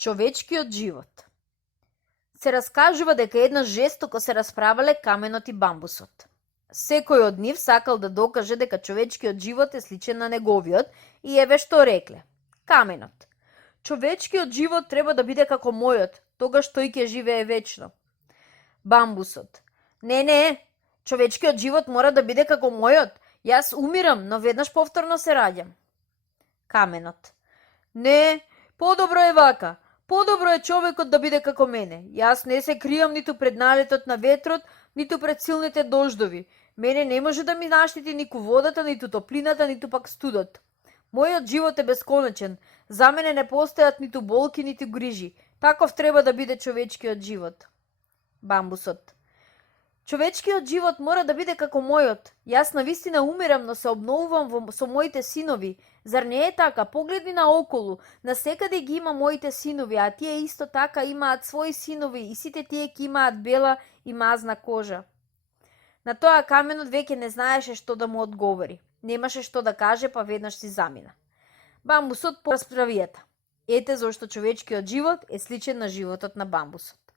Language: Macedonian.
Човечкиот живот. Се раскажува дека еднаш жестоко се расправале каменот и бамбусот. Секој од нив сакал да докаже дека човечкиот живот е сличен на неговиот и еве што рекле. Каменот: човечкиот живот треба да биде како мојот, тогаш тој ќе живее вечно. Бамбусот: не, човечкиот живот мора да биде како мојот, јас умирам, но веднаш повторно се раѓам. Каменот: не, подобро е вака. Подобро е човекот да биде како мене. Јас не се кријам ниту пред налетот на ветрот, ниту пред силните дождови. Мене не може да ми наштити нику водата, ниту топлината, ниту пак студот. Мојот живот е бесконечен. За мене не постојат ниту болки, ниту грижи. Таков треба да биде човечкиот живот. Бамбусот: човечкиот живот мора да биде како мојот. Јас навистина умирам, но се обновувам со моите синови. Зар не е така? Погледни наоколу. Насекаде ги има моите синови, а тие исто така имаат своји синови и сите тие ќе имаат бела и мазна кожа. На тоа каменот веќе не знаеше што да му одговори. Немаше што да каже, па веднаш си замина. Бамбусот по расправијата. Ете зошто човечкиот живот е сличен на животот на бамбусот.